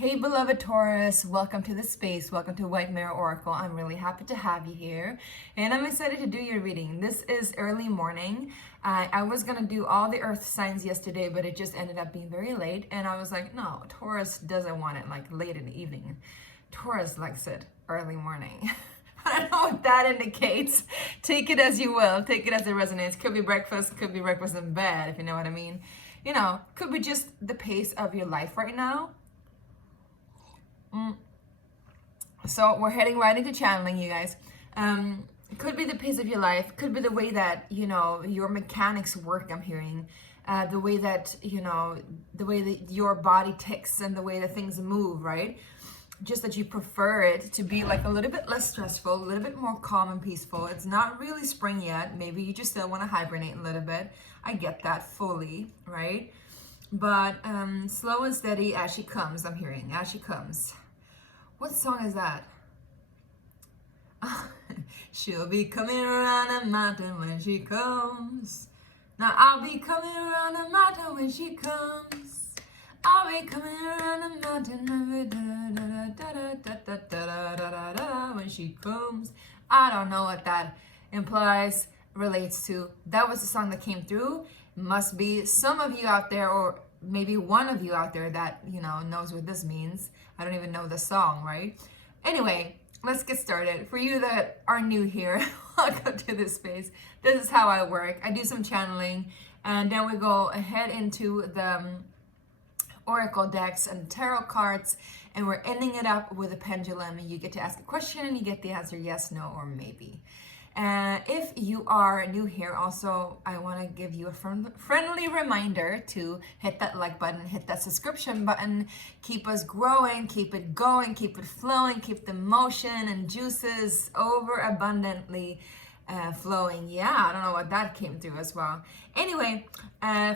Hey beloved Taurus, welcome to the space. Welcome to White Mirror Oracle. I'm really happy to have you here and I'm excited to do your reading. This is early morning. I was gonna do all the earth signs yesterday, but it just ended up being very late and I was like, no, Taurus doesn't want it like late in the evening. Taurus likes it early morning. I don't know what that indicates. Take it as you will. Take it as it resonates. Could be breakfast in bed, if you know what I mean. You know, could be just the pace of your life right now. So we're heading right into channeling, you guys. It could be the pace of your life, could be the way that, you know, your mechanics work, I'm hearing. The way that, you know, the way that your body ticks and the way that things move, right? Just that you prefer it to be like a little bit less stressful, a little bit more calm and peaceful. It's not really spring yet. Maybe you just still want to hibernate a little bit. I get that fully, right? But slow and steady as she comes, I'm hearing, as she comes. What song is that? She'll be coming around the mountain when she comes. Now I'll be coming around the mountain when she comes. I'll be coming around the mountain when she comes. I don't know what that implies, relates to. That was the song that came through. Must be some of you out there, or maybe one of you out there that, you know, knows what this means. I don't even know the song, right? Anyway, let's get started. For you that are new here, welcome to this space. This is how I work. I do some channeling, and then we go ahead into the oracle decks and tarot cards, and we're ending it up with a pendulum. You get to ask a question, and you get the answer yes, no, or maybe. If you are new here, also, I want to give you a friendly reminder to hit that like button, hit that subscription button, keep us growing, keep it going, keep it flowing, keep the motion and juices over abundantly flowing. Yeah, I don't know what that came through as well. Anyway,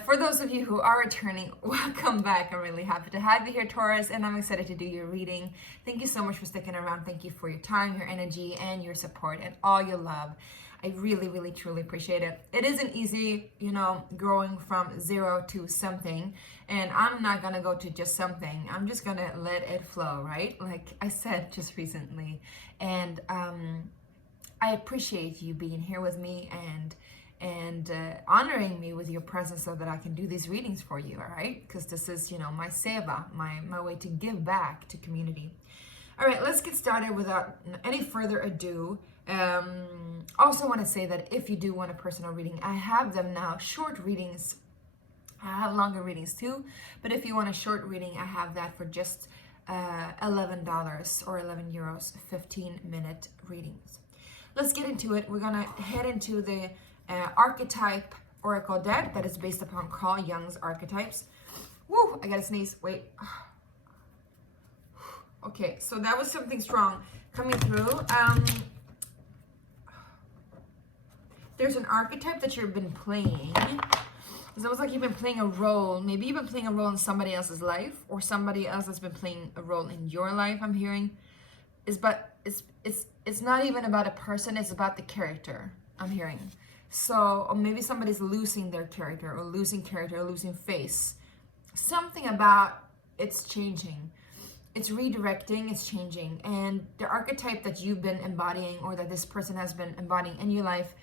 for those of you who are returning, welcome back. I'm really happy to have you here, Taurus, and I'm excited to do your reading. Thank you so much for sticking around. Thank you for your time, your energy, and your support, and all your love. I really, really, truly appreciate it. It isn't easy, you know, growing from zero to something, and I'm not gonna go to just something. I'm just gonna let it flow, right? Like I said just recently, and I appreciate you being here with me and honoring me with your presence so that I can do these readings for you, all right? Because this is, you know, my seva, my way to give back to community. All right, let's get started without any further ado. Also want to say that if you do want a personal reading, I have them now, short readings. I have longer readings too, but if you want a short reading, I have that for just $11 or 11 euros, 15-minute readings. Let's get into it. We're gonna head into the archetype oracle deck that is based upon Carl Jung's archetypes. Woo, I gotta sneeze, wait. Okay, so that was something strong coming through. There's an archetype that you've been playing. It's almost like you've been playing a role. Maybe you've been playing a role in somebody else's life, or somebody else has been playing a role in your life, I'm hearing. It's not even about a person, it's about the character, I'm hearing. So, or maybe somebody's losing their character, or losing face. Something about it's changing. It's redirecting, it's changing. And the archetype that you've been embodying, or that this person has been embodying in your life,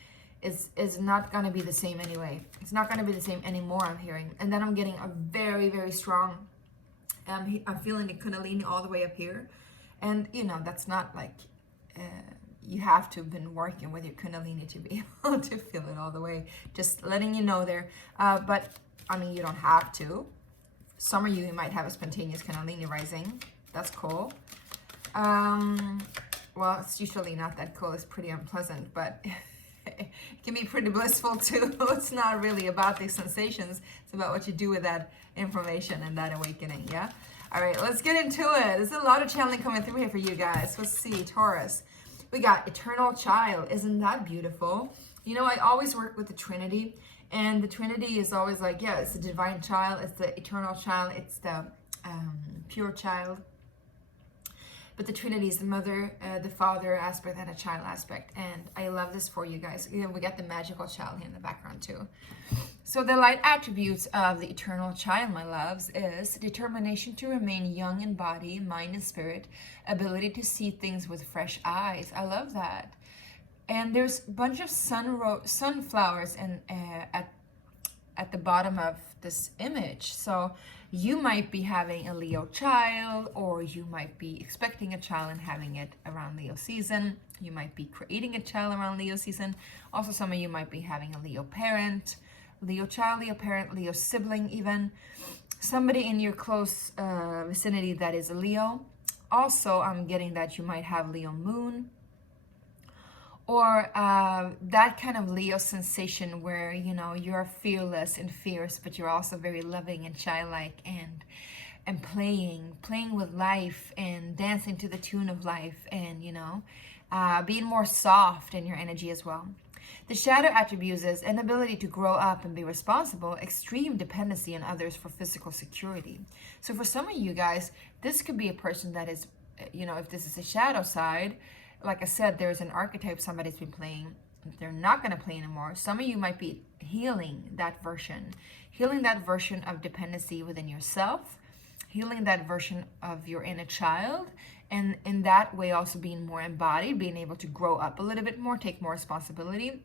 is not gonna be the same anyway. It's not gonna be the same anymore, I'm hearing. And then I'm getting a very, very strong, I'm feeling the Kundalini all the way up here. And, you know, that's not like, you have to have been working with your Kundalini to be able to feel it all the way. Just letting you know there. But, I mean, you don't have to. Some of you might have a spontaneous Kundalini rising. That's cool. Well, it's usually not that cool. It's pretty unpleasant, but it can be pretty blissful too. It's not really about the sensations. It's about what you do with that information and that awakening, yeah? All right, let's get into it. There's a lot of channeling coming through here for you guys. Let's see, Taurus. We got Eternal Child. Isn't that beautiful? You know, I always work with the Trinity, and the Trinity is always like, yeah, it's the divine child, it's the eternal child, it's the pure child. but the Trinity is the mother, the father aspect, and a child aspect. And I love this for you guys. You know, we got the magical child here in the background too. So the light attributes of the eternal child, my loves, is determination to remain young in body, mind, and spirit, ability to see things with fresh eyes. I love that. And there's a bunch of sunflowers at the bottom of this image. So you might be having a Leo child, or you might be expecting a child and having it around Leo season. You might be creating a child around Leo season. Also, some of you might be having a Leo parent, Leo child, Leo parent, Leo sibling even. Somebody in your close vicinity that is a Leo. Also, I'm getting that you might have Leo moon, or that kind of Leo sensation where, you know, you're fearless and fierce, but you're also very loving and childlike and playing with life and dancing to the tune of life, and, you know, being more soft in your energy as well. The shadow attributes is inability to grow up and be responsible, extreme dependency on others for physical security. So for some of you guys, this could be a person that is, you know, if this is a shadow side, like I said, there's an archetype somebody's been playing. They're not going to play anymore. Some of you might be healing that version of dependency within yourself, healing that version of your inner child, and in that way also being more embodied, being able to grow up a little bit more, take more responsibility.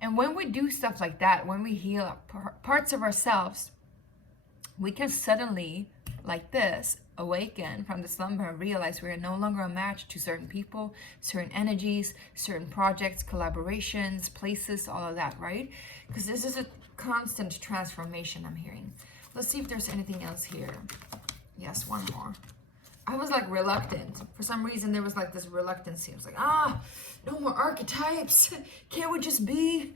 And when we do stuff like that, when we heal parts of ourselves, we can suddenly, like this, awaken from the slumber and realize we are no longer a match to certain people, certain energies, certain projects, collaborations, places, all of that, right? Because this is a constant transformation I'm hearing. Let's see if there's anything else here. Yes, one more. I was like reluctant. For some reason, there was like this reluctancy. I was like, no more archetypes. Can't we just be?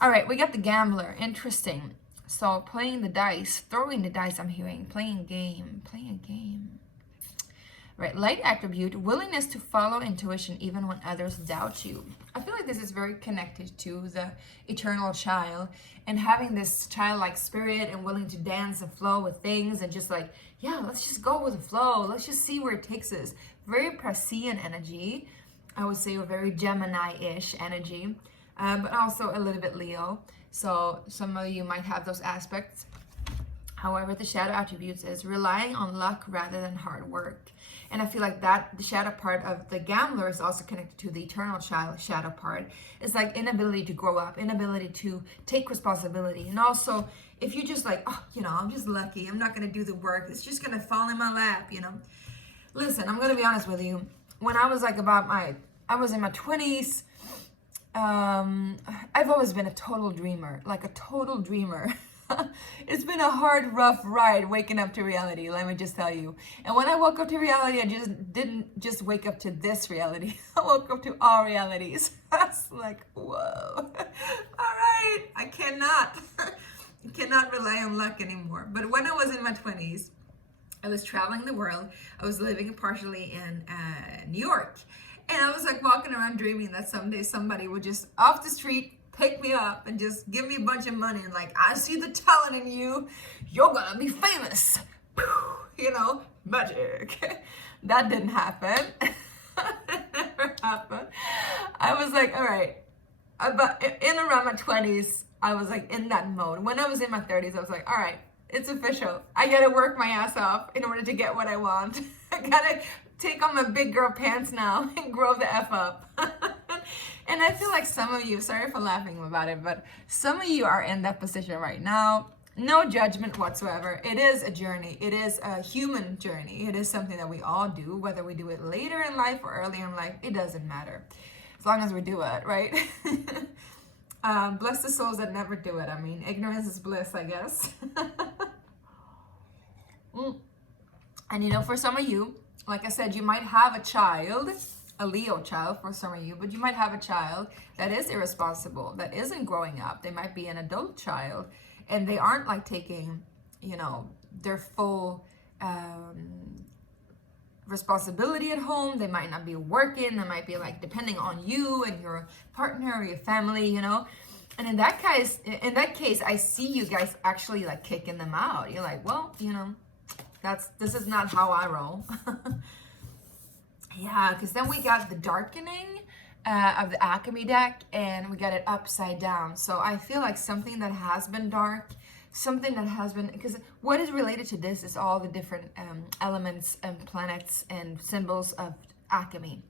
All right, we got the gambler. Interesting. So playing the dice, throwing the dice, I'm hearing. Playing a game. Right, light attribute, willingness to follow intuition even when others doubt you. I feel like this is very connected to the eternal child and having this childlike spirit and willing to dance and flow with things and just like, yeah, let's just go with the flow. Let's just see where it takes us. Very Piscean energy. I would say a very Gemini-ish energy, but also a little bit Leo. So some of you might have those aspects. However, the shadow attributes is relying on luck rather than hard work. And I feel like that the shadow part of the gambler is also connected to the eternal child shadow part. It's like inability to grow up, inability to take responsibility. And also, if you're just like, oh, you know, I'm just lucky, I'm not going to do the work, it's just going to fall in my lap, you know. Listen, I'm going to be honest with you. When I was like I was in my 20s, I've always been a total dreamer, like a total dreamer. It's been a hard, rough ride waking up to reality, let me just tell you. And when I woke up to reality, I just didn't just wake up to this reality. I woke up to all realities. I was like, whoa. All right, I cannot rely on luck anymore. But when I was in my 20s, I was traveling the world. I was living partially in New York. And I was like walking around dreaming that someday somebody would just off the street pick me up and just give me a bunch of money and like, I see the talent in you, you're gonna be famous. You know, magic. That didn't happen. It never happened. I was like, all right. But in around my 20s, I was like in that mode. When I was in my 30s, I was like, all right, it's official. I gotta work my ass off in order to get what I want. I gotta take on my big girl pants now and grow the F up. And I feel like some of you, sorry for laughing about it, but some of you are in that position right now. No judgment whatsoever. It is a journey. It is a human journey. It is something that we all do, whether we do it later in life or earlier in life, it doesn't matter. As long as we do it, right? Bless the souls that never do it. I mean, ignorance is bliss, I guess. And you know, for some of you, like I said, you might have a child, a Leo child for some of you, but you might have a child that is irresponsible, that isn't growing up. They might be an adult child and they aren't like taking, you know, their full responsibility at home. They might not be working. They might be like depending on you and your partner or your family, you know. And in that case, I see you guys actually like kicking them out. You're like, well, you know, this is not how I roll. Yeah, because then we got the darkening of the alchemy deck, and we got it upside down. So I feel like something that has been dark, something that has been, because what is related to this is all the different elements and planets and symbols of alchemy.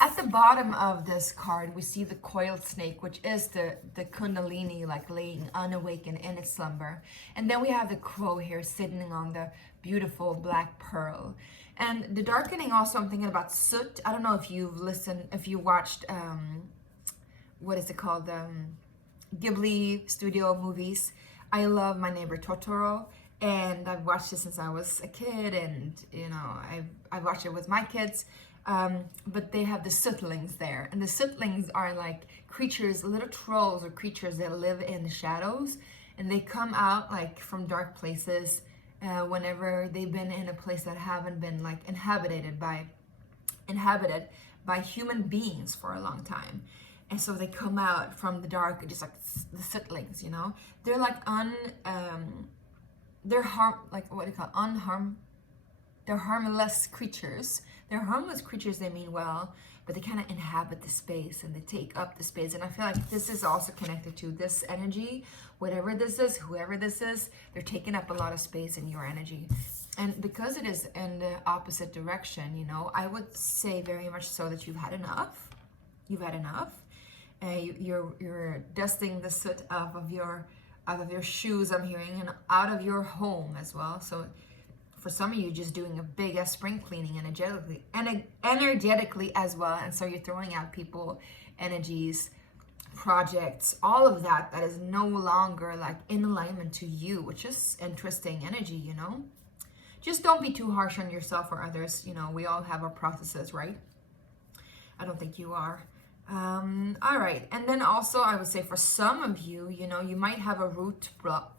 At the bottom of this card, we see the coiled snake, which is the kundalini, like laying unawakened in its slumber. And then we have the crow here sitting on the beautiful black pearl. And the darkening also, I'm thinking about soot. I don't know if you've listened, if you watched, what is it called? Ghibli studio movies. I love My Neighbor Totoro. And I've watched it since I was a kid, and you know, I've watched it with my kids. But they have the sootlings there, and the sootlings are like creatures, little trolls or creatures that live in the shadows, and they come out like from dark places whenever they've been in a place that haven't been like inhabited by human beings for a long time. And so they come out from the dark, just like the sootlings, you know. They're like they're harmless creatures. They're harmless creatures, they mean well, but they kind of inhabit the space and they take up the space. And I feel like this is also connected to this energy. Whatever this is, whoever this is, they're taking up a lot of space in your energy. And because it is in the opposite direction, you know, I would say very much so that you've had enough. You've had enough. You're dusting the soot out of your shoes, I'm hearing, and out of your home as well. So for some of you, just doing a big ass spring cleaning energetically as well. And so you're throwing out people, energies, projects, all of that is no longer like in alignment to you, which is interesting energy, you know. Just don't be too harsh on yourself or others. You know, we all have our processes, right? I don't think you are. All right. And then also I would say for some of you, you know, you might have a root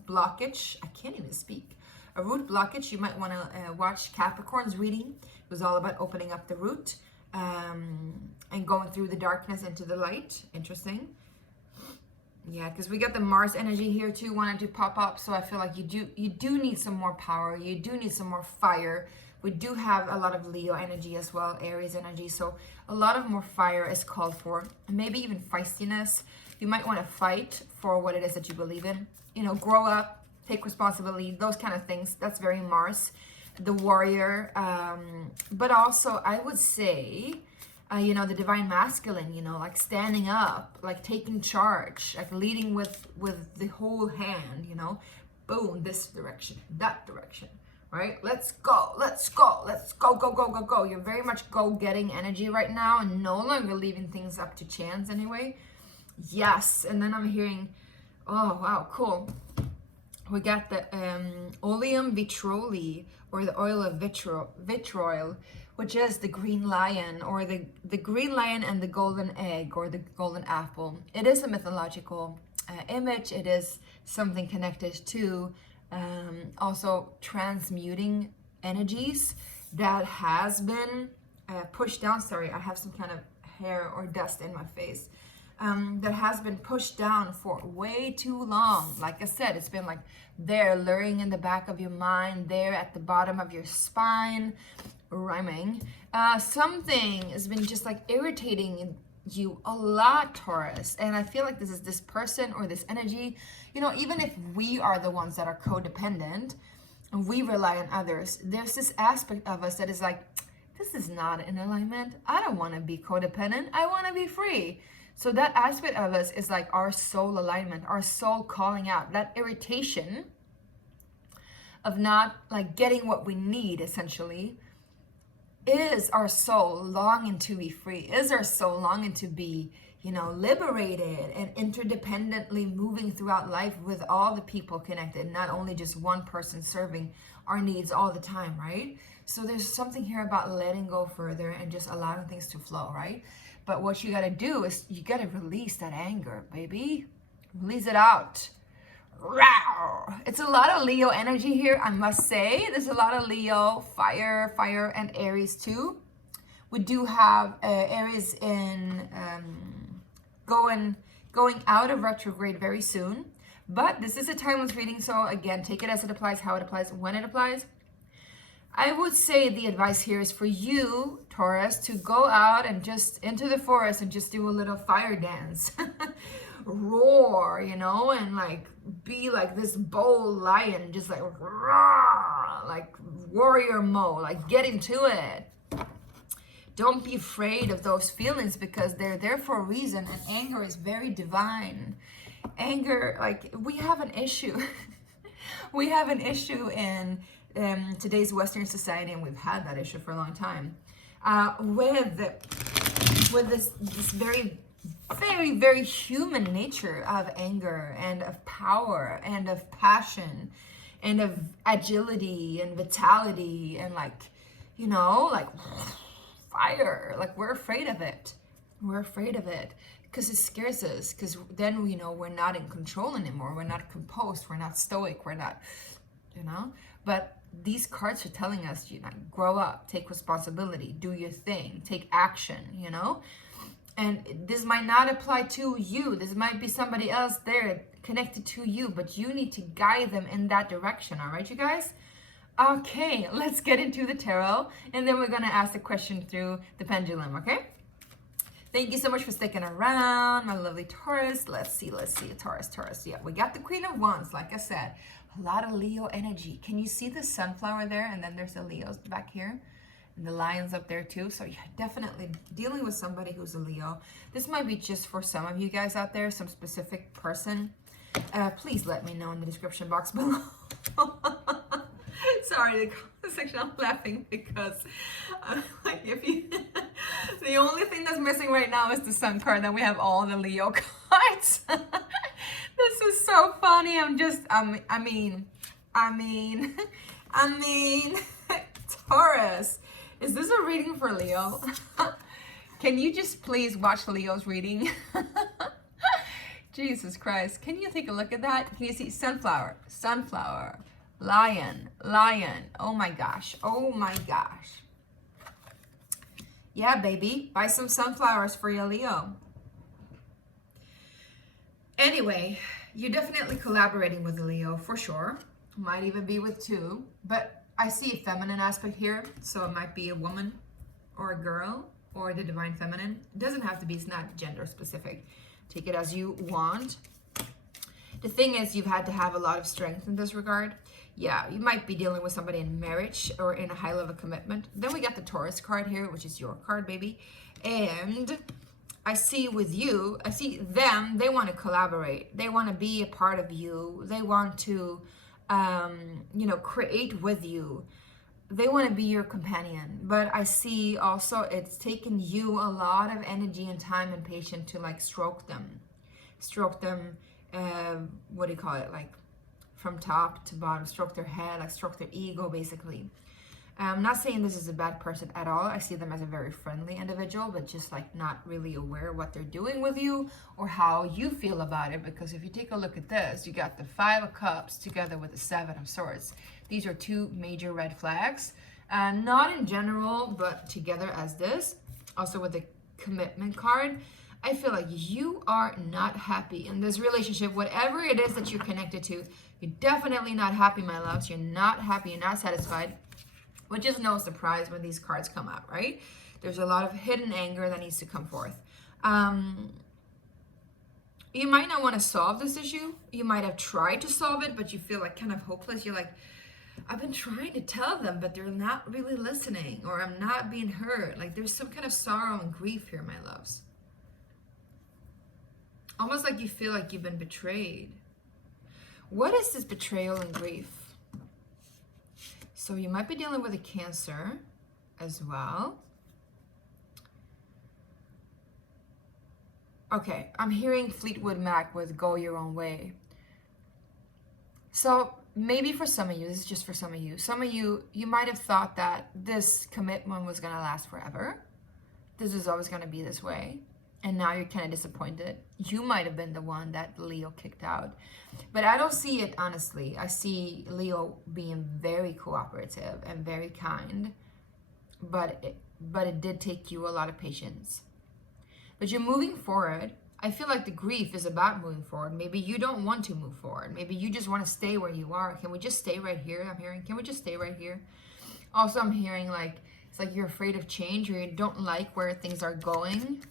blockage. I can't even speak. A root blockage. You might want to watch Capricorn's reading. It was all about opening up the root and going through the darkness into the light. Interesting. Yeah, because we got the Mars energy here too, wanting to pop up. So I feel like you do need some more power. You do need some more fire. We do have a lot of Leo energy as well, Aries energy. So a lot of more fire is called for. Maybe even feistiness. You might want to fight for what it is that you believe in. You know, grow up. Take responsibility, those kind of things. That's very Mars, the warrior. But also, I would say, you know, the divine masculine, you know, like standing up, like taking charge, like leading with the whole hand, you know, boom, this direction, that direction, right? Let's go, let's go, let's go, go, go, go, go. You're very much go-getting energy right now and no longer leaving things up to chance anyway. Yes, and then I'm hearing, oh, wow, cool. We got the oleum vitrioli, or the oil of vitriol, which is the green lion, or the green lion and the golden egg, or the golden apple. It is a mythological image. It is something connected to also transmuting energies that has been pushed down. Sorry, I have some kind of hair or dust in my face. That has been pushed down for way too long. Like I said, it's been like there, luring in the back of your mind, there at the bottom of your spine, rhyming. Something has been just like irritating you a lot, Taurus. And I feel like this is this person or this energy. You know, even if we are the ones that are codependent and we rely on others, there's this aspect of us that is like, this is not in alignment. I don't want to be codependent. I want to be free. So that aspect of us is like our soul alignment, our soul calling out, that irritation of not like getting what we need, essentially, is our soul longing to be free, is our soul longing to be, you know, liberated and interdependently moving throughout life with all the people connected, not only just one person serving our needs all the time, right? So there's something here about letting go further and just allowing things to flow, right? But what you got to do is you got to release that anger, baby. Release it out. It's a lot of Leo energy here, I must say. There's a lot of Leo, fire, and Aries too. We do have Aries in going out of retrograde very soon. But this is a timeless reading, so again, take it as it applies, how it applies, when it applies. I would say the advice here is for you, Taurus, to go out and just into the forest and just do a little fire dance. Roar, you know, and like be like this bold lion, just like roar, like warrior mode, like get into it. Don't be afraid of those feelings because they're there for a reason, and anger is very divine. Anger, like we have an issue. We have an issue in today's Western society, and we've had that issue for a long time, with this very, very, very human nature of anger and of power and of passion and of agility and vitality and like, you know, like fire. Like we're afraid of it. We're afraid of it because it scares us, because then we know we're not in control anymore. We're not composed. We're not stoic. We're not, you know, but these cards are telling us, you know, grow up, take responsibility, do your thing, take action, you know. And this might not apply to you. This might be somebody else there connected to you, but you need to guide them in that direction. All right, you guys? Okay, let's get into the tarot, and then we're going to ask the question through the pendulum, okay? Thank you so much for sticking around, my lovely Taurus. Let's see, Taurus. Yeah, we got the Queen of Wands, like I said. A lot of Leo energy. Can you see the sunflower there? And then there's the Leos back here. And the lions up there too. So you're definitely dealing with somebody who's a Leo. This might be just for some of you guys out there, some specific person. Please let me know in the description box below. Sorry, the comment section, I'm laughing because like if you the only thing that's missing right now is the sun card, then we have all the Leo cards. This is so funny. I mean Taurus, is this a reading for Leo? Can you just please watch Leo's reading? Jesus Christ, can you take a look at that? Can you see sunflower, lion, oh my gosh. Yeah, baby, buy some sunflowers for your Leo. Anyway, you're definitely collaborating with a Leo for sure. Might even be with two, but I see a feminine aspect here, so it might be a woman or a girl or the divine feminine. It doesn't have to be, it's not gender specific. Take it as you want. The thing is, you've had to have a lot of strength in this regard. Yeah, you might be dealing with somebody in marriage or in a high level commitment. Then we got the Taurus card here, which is your card, baby. And I see with you, I see them, they want to collaborate. They want to be a part of you. They want to, you know, create with you. They want to be your companion. But I see also it's taken you a lot of energy and time and patience to like stroke them, what do you call it? Like from top to bottom, stroke their head, like stroke their ego, basically. I'm not saying this is a bad person at all. I see them as a very friendly individual, but just like not really aware what they're doing with you or how you feel about it. Because if you take a look at this, you got the 5 of Cups together with the 7 of Swords. These are two major red flags. Not in general, but together as this. Also with the commitment card, I feel like you are not happy in this relationship. Whatever it is that you're connected to, you're definitely not happy, my loves. You're not happy. You're not satisfied. Which is no surprise when these cards come out, right? There's a lot of hidden anger that needs to come forth. You might not want to solve this issue. You might have tried to solve it, but you feel like kind of hopeless. You're like, I've been trying to tell them, but they're not really listening, or I'm not being heard. Like there's some kind of sorrow and grief here, my loves. Almost like you feel like you've been betrayed. What is this betrayal and grief? So you might be dealing with a Cancer as well. Okay, I'm hearing Fleetwood Mac with Go Your Own Way. So maybe for some of you, this is just for some of you, you might have thought that this commitment was gonna last forever. This is always gonna be this way. And now you're kind of disappointed. You might have been the one that Leo kicked out. But I don't see it honestly. I see Leo being very cooperative and very kind. But it did take you a lot of patience. But you're moving forward. I feel like the grief is about moving forward. Maybe you don't want to move forward. Maybe you just want to stay where you are. Can we just stay right here? I'm hearing, can we just stay right here? Also, I'm hearing like It's like you're afraid of change, or you don't like where things are going.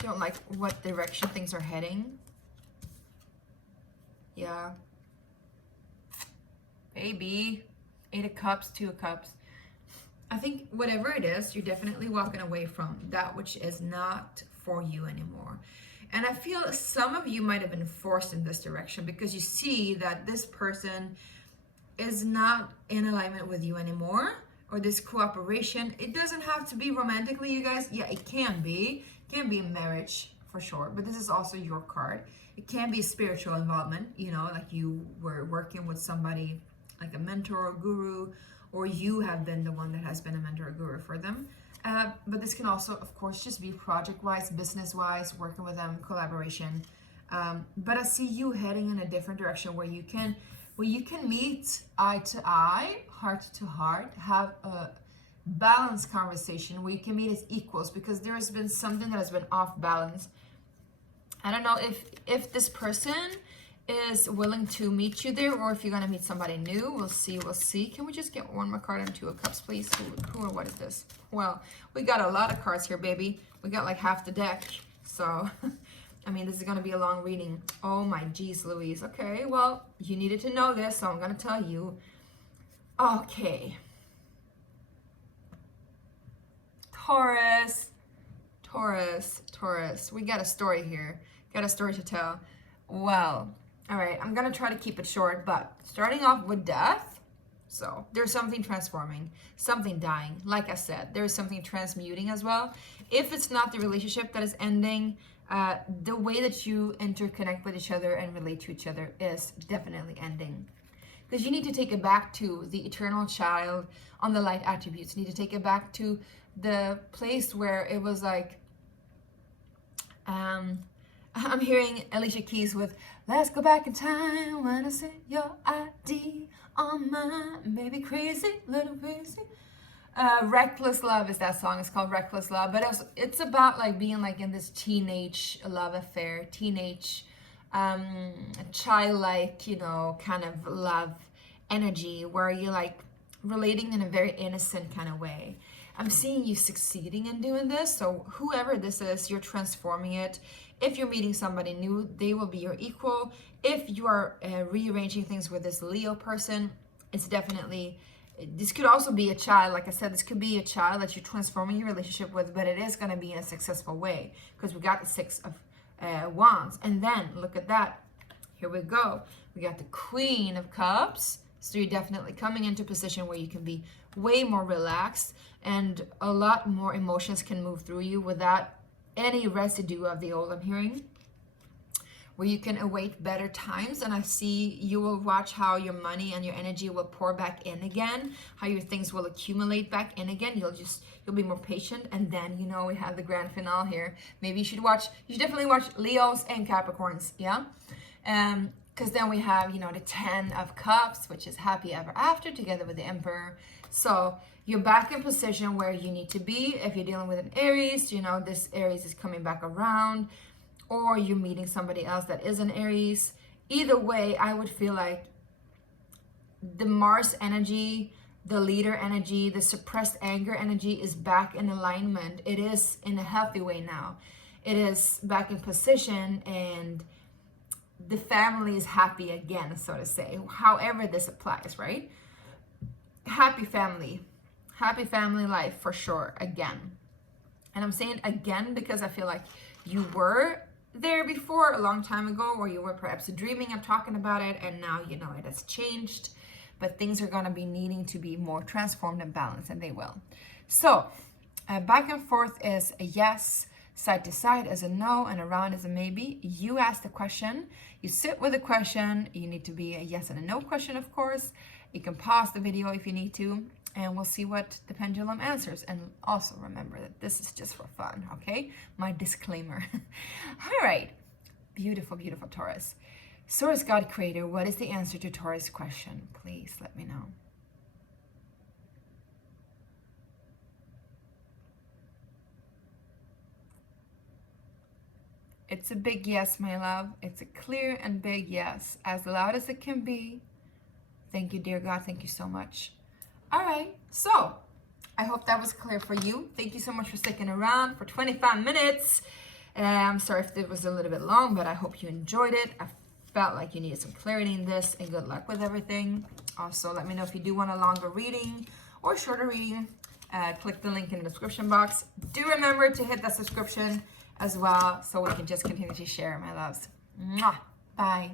You don't like what direction things are heading. Yeah. Baby. 8 of Cups, 2 of Cups. I think whatever it is, you're definitely walking away from that which is not for you anymore. And I feel some of you might have been forced in this direction because you see that this person is not in alignment with you anymore, or this cooperation. It doesn't have to be romantically, you guys. Yeah, it can be. It can be a marriage for sure, but this is also your card. It can be spiritual involvement, you know, like you were working with somebody like a mentor or guru, or you have been the one that has been a mentor or guru for them. But this can also, of course, just be project-wise, business-wise, working with them, collaboration. But I see you heading in a different direction where you can meet eye to eye, heart to heart, have a balanced conversation where you can meet as equals, because there has been something that has been off balance. I don't know if this person is willing to meet you there, or if you're gonna meet somebody new. We'll see. Can we just get one more card on 2 of Cups, please? Who or what is this? Well, we got a lot of cards here, baby. We got like half the deck. So, I mean, this is gonna be a long reading. Oh my geez, Louise. Okay, well, you needed to know this, so I'm gonna tell you. Okay. Taurus. We got a story here. Got a story to tell. Well, all right, I'm gonna try to keep it short, but starting off with death. So there's something transforming, something dying. Like I said, there's something transmuting as well. If it's not the relationship that is ending, the way that you interconnect with each other and relate to each other is definitely ending. Because you need to take it back to the eternal child on the light attributes. You need to take it back to the place where it was like, I'm hearing Alicia Keys with "Let's go back in time when I see your ID on mine, maybe crazy, little crazy." Reckless Love is that song. It's called Reckless Love, but it's about like being like in this teenage love affair, teenage childlike, you know, kind of love energy where you're like relating in a very innocent kind of way. I'm seeing you succeeding in doing this. So whoever this is, you're transforming it. If you're meeting somebody new, they will be your equal. If you are rearranging things with this Leo person, it's definitely, this could also be a child. Like I said, this could be a child that you're transforming your relationship with, but it is going to be in a successful way because we got the 6 of Wands. And then look at that. Here we go. We got the Queen of Cups. So you're definitely coming into a position where you can be way more relaxed and a lot more emotions can move through you without any residue of the old, I'm hearing. Where you can await better times, and I see you will watch how your money and your energy will pour back in again, how your things will accumulate back in again. You'll be more patient, and then, you know, we have the grand finale here. Maybe you should definitely watch Leos and Capricorns, yeah? Because then we have, you know, the 10 of Cups, which is happy ever after, together with the Emperor. So you're back in position where you need to be. If you're dealing with an Aries, you know, this Aries is coming back around, or you're meeting somebody else that is an Aries. Either way, I would feel like the Mars energy, the leader energy, the suppressed anger energy is back in alignment. It is in a healthy way now. It is back in position, and the family is happy again, so to say. However this applies, right? Happy family life for sure, again. And I'm saying again because I feel like you were there before a long time ago, or you were perhaps dreaming of talking about it, and now you know it has changed, but things are going to be needing to be more transformed and balanced, and they will. So back and forth is a yes, side to side is a no, and around is a maybe. You ask the question, you sit with the question. You need to be a yes and a no question, of course. You can pause the video if you need to, and we'll see what the pendulum answers. And also remember that this is just for fun, okay? My disclaimer. All right, beautiful, beautiful Taurus. Source God Creator, what is the answer to Taurus' question? Please let me know. It's a big yes, my love. It's a clear and big yes, as loud as it can be. Thank you, dear God. Thank you so much. All right, so I hope that was clear for you. Thank you so much for sticking around for 25 minutes. I'm sorry if it was a little bit long, but I hope you enjoyed it. I felt like you needed some clarity in this, and good luck with everything. Also, let me know if you do want a longer reading or shorter reading. Click the link in the description box. Do remember to hit that subscription as well so we can just continue to share, my loves. Mwah. Bye.